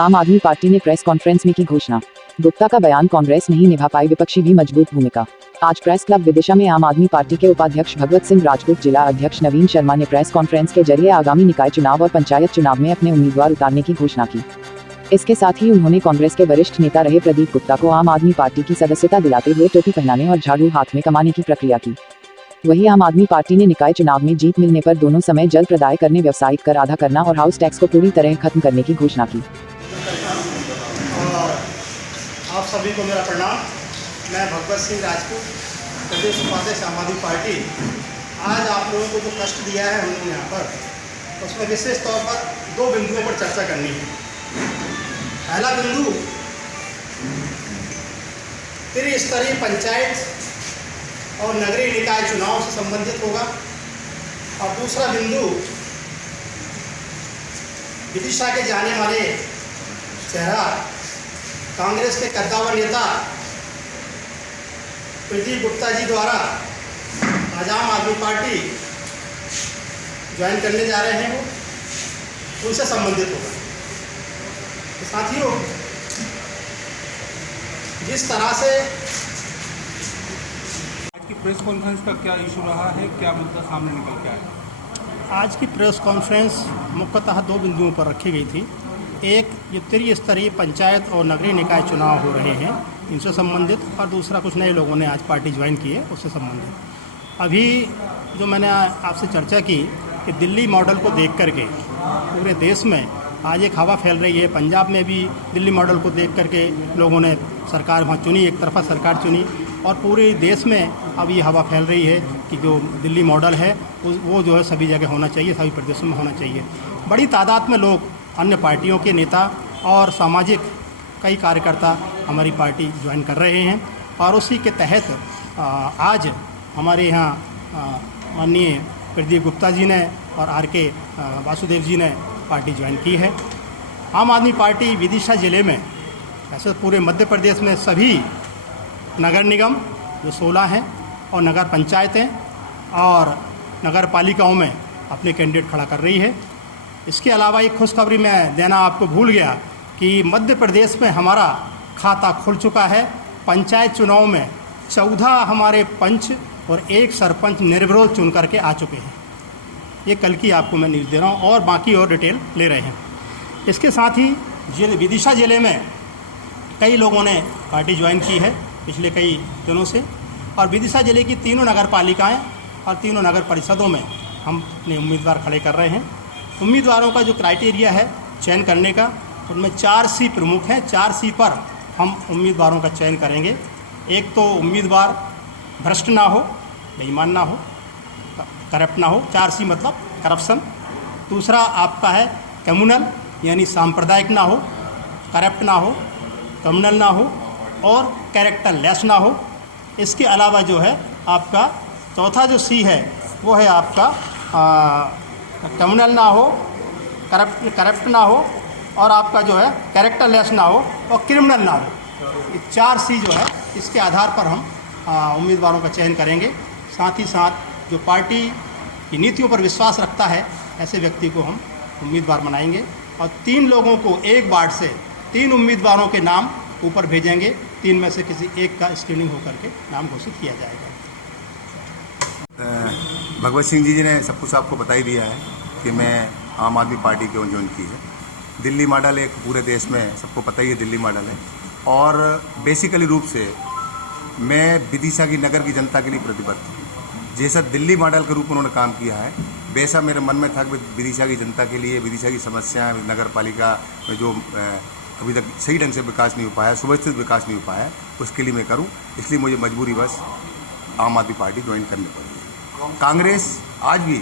आम आदमी पार्टी ने प्रेस कॉन्फ्रेंस में की घोषणा। गुप्ता का बयान, कांग्रेस नहीं निभा पाई विपक्षी भी मजबूत भूमिका। आज प्रेस क्लब विदिशा में आम आदमी पार्टी के उपाध्यक्ष भगवत सिंह राजपूत, जिला अध्यक्ष नवीन शर्मा ने प्रेस कॉन्फ्रेंस के जरिए आगामी निकाय चुनाव और पंचायत चुनाव में अपने उम्मीदवार उतारने की घोषणा की। इसके साथ ही उन्होंने कांग्रेस के वरिष्ठ नेता रहे प्रदीप गुप्ता को आम आदमी पार्टी की सदस्यता दिलाते हुए टोपी पहनाने और झाड़ू हाथ में कमाने की प्रक्रिया की। वहीं आम आदमी पार्टी ने निकाय चुनाव में जीत मिलने पर दोनों समय जल प्रदाय करने, व्यावसायिक कर आधा करना और हाउस टैक्स को पूरी तरह खत्म करने की घोषणा की। आप सभी को मेरा प्रणाम। मैं भगवत सिंह राजपूत, प्रदेश उपाध्यक्ष आम आदमी पार्टी। आज आप लोगों को जो कष्ट दिया है हम लोग यहाँ पर, उसमें विशेष तौर पर दो बिंदुओं पर चर्चा करनी है। पहला बिंदु त्रिस्तरीय पंचायत और नगरीय निकाय चुनाव से संबंधित होगा, और दूसरा बिंदु विदिशा के जाने वाले चेहरा, कांग्रेस के कद्दावर नेता प्रदीप गुप्ता जी द्वारा आज आम आदमी पार्टी ज्वाइन करने जा रहे हैं, वो उनसे संबंधित होगा। तो साथियों, जिस तरह से आज की प्रेस कॉन्फ्रेंस का क्या इशू रहा है, क्या मुद्दा सामने निकल के आया? आज की प्रेस कॉन्फ्रेंस मुख्यतः दो बिंदुओं पर रखी गई थी। एक, ये त्रिस्तरीय पंचायत और नगरीय निकाय चुनाव हो रहे हैं, इनसे संबंधित, और दूसरा कुछ नए लोगों ने आज पार्टी ज्वाइन की है, उससे संबंधित। अभी जो मैंने आपसे चर्चा की कि दिल्ली मॉडल को देख करके पूरे देश में आज एक हवा फैल रही है। पंजाब में भी दिल्ली मॉडल को देख करके लोगों ने सरकार वहाँ चुनी, एक तरफा सरकार चुनी, और पूरे देश में अब ये हवा फैल रही है कि जो दिल्ली मॉडल है वो जो है सभी जगह होना चाहिए, सभी प्रदेशों में होना चाहिए। बड़ी तादाद में लोग, अन्य पार्टियों के नेता और सामाजिक कई कार्यकर्ता हमारी पार्टी ज्वाइन कर रहे हैं, और उसी के तहत आज हमारे यहाँ माननीय प्रदीप गुप्ता जी ने और आर.के. वासुदेव जी ने पार्टी ज्वाइन की है। आम आदमी पार्टी विदिशा ज़िले में, ऐसे पूरे मध्य प्रदेश में सभी नगर निगम जो 16 हैं और नगर पंचायतें और नगर पालिकाओं में अपने कैंडिडेट खड़ा कर रही है। इसके अलावा एक खुशखबरी मैं देना आपको भूल गया कि मध्य प्रदेश में हमारा खाता खुल चुका है। पंचायत चुनाव में 14 हमारे पंच और 1 सरपंच निर्विरोध चुन करके आ चुके हैं। ये कल की आपको मैं न्यूज़ दे रहा हूँ, और बाकी और डिटेल ले रहे हैं। इसके साथ ही विदिशा ज़िले में कई लोगों ने पार्टी ज्वाइन की है पिछले कई दिनों से, और विदिशा ज़िले की तीनों नगर पालिकाएँ और तीनों नगर परिषदों में हम अपने उम्मीदवार खड़े कर रहे हैं। उम्मीदवारों का जो क्राइटेरिया है चयन करने का, उनमें 4 सी प्रमुख हैं। 4 सी पर हम उम्मीदवारों का चयन करेंगे। एक तो उम्मीदवार भ्रष्ट ना हो, बेईमान ना हो, करप्ट ना हो। 4 सी मतलब करप्शन। दूसरा आपका है कम्युनल, यानी सांप्रदायिक ना हो, करप्ट ना हो, कम्युनल ना हो, और कैरेक्टर लेस ना हो। इसके अलावा जो है आपका चौथा जो सी है वो है आपका कम्युनल ना हो, करप्ट ना हो, और आपका जो है कैरेक्टर लेस ना हो, और क्रिमिनल ना हो। ये 4 सी जो है, इसके आधार पर हम उम्मीदवारों का चयन करेंगे। साथ ही साथ जो पार्टी की नीतियों पर विश्वास रखता है, ऐसे व्यक्ति को हम उम्मीदवार बनाएंगे, और 3 लोगों को एक वार्ड से 3 उम्मीदवारों के नाम ऊपर भेजेंगे। 3 में से किसी एक का स्क्रीनिंग होकर के नाम घोषित किया जाएगा। भगवत सिंह जी ने सब कुछ आपको बता ही दिया है कि मैं आम आदमी पार्टी क्यों ज्वाइन की है। दिल्ली मॉडल एक पूरे देश में सबको पता ही है, दिल्ली मॉडल है, और बेसिकली रूप से मैं विदिशा की नगर की जनता के लिए प्रतिबद्ध हूँ। जैसा दिल्ली मॉडल के रूप में उन्होंने काम किया है, वैसा मेरे मन में था कि विदिशा की जनता के लिए, विदिशा की समस्याएं, नगर पालिका में जो अभी तक सही ढंग से विकास नहीं हो पाया, सुव्यवस्थित विकास नहीं हो पाया, उसके लिए मैं करूं। इसलिए मुझे मजबूरी बस आम आदमी पार्टी ज्वाइन करनी पड़ी है। कांग्रेस आज भी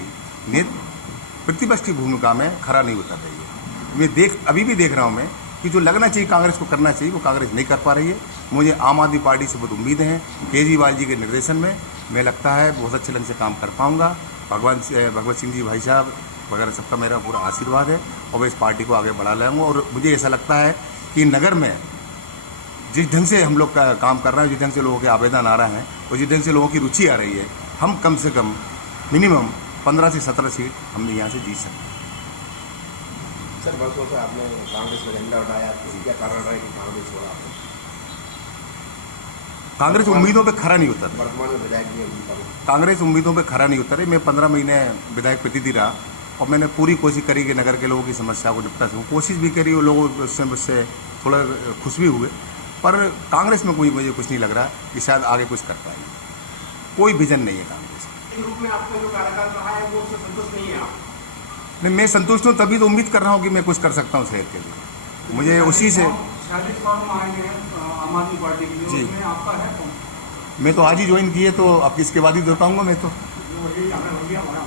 प्रतिपक्ष की भूमिका में खरा नहीं उतर रही है। मैं अभी भी देख रहा हूं मैं कि जो लगना चाहिए कांग्रेस को करना चाहिए, वो कांग्रेस नहीं कर पा रही है। मुझे आम आदमी पार्टी से बहुत उम्मीद है। केजरीवाल जी के निर्देशन में मैं लगता है बहुत अच्छे ढंग से काम कर पाऊँगा। भगवत सिंह जी भाई साहब वगैरह सबका मेरा पूरा आशीर्वाद है, और मैं इस पार्टी को आगे बढ़ा लाऊंगा। और मुझे ऐसा लगता है कि नगर में जिस ढंग से हम लोग का काम कर रहे हैं, जिस ढंग से लोगों के आवेदन आ रहे हैं, और जिस ढंग से लोगों की रुचि आ रही है, हम कम से कम मिनिमम 15 से 17 सीट हम यहाँ से जीत सकते हैं। सर वर्षों से आपने कांग्रेस का झंडा उठाया, किसी क्या कारण रहा है कि कांग्रेस छोड़ा आपने? कांग्रेस उम्मीदों पे खरा नहीं उतर वर्तमान में विधायक भी है। कांग्रेस उम्मीदों पे खरा नहीं उतरे। मैं 15 महीने विधायक प्रतिनिधि रहा और मैंने पूरी कोशिश करी कि नगर के लोगों की समस्या को निपटा सकूँ। कोशिश भी करी और लोग उससे मुझसे थोड़ा खुश भी हुए, पर कांग्रेस में कोई मुझे कुछ नहीं लग रहा कि शायद आगे कुछ कर पाएगी। कोई विजन नहीं है कांग्रेस का। रूप में आपका जो कार्यकाल रहा है वो उससे संतुष्ट नहीं है आप? नहीं, मैं संतुष्ट हूँ, तभी तो उम्मीद कर रहा हूँ कि मैं कुछ कर सकता हूँ शहर के लिए। मुझे उसी से 46 फॉर्म आए हैं आम आदमी पार्टी के लिए, जी। उसमें आपका है कौन? मैं तो आज ही ज्वाइन किए, तो अब इसके बाद ही दे पाऊँगा मैं तो। वही हमें हो गया हमारा।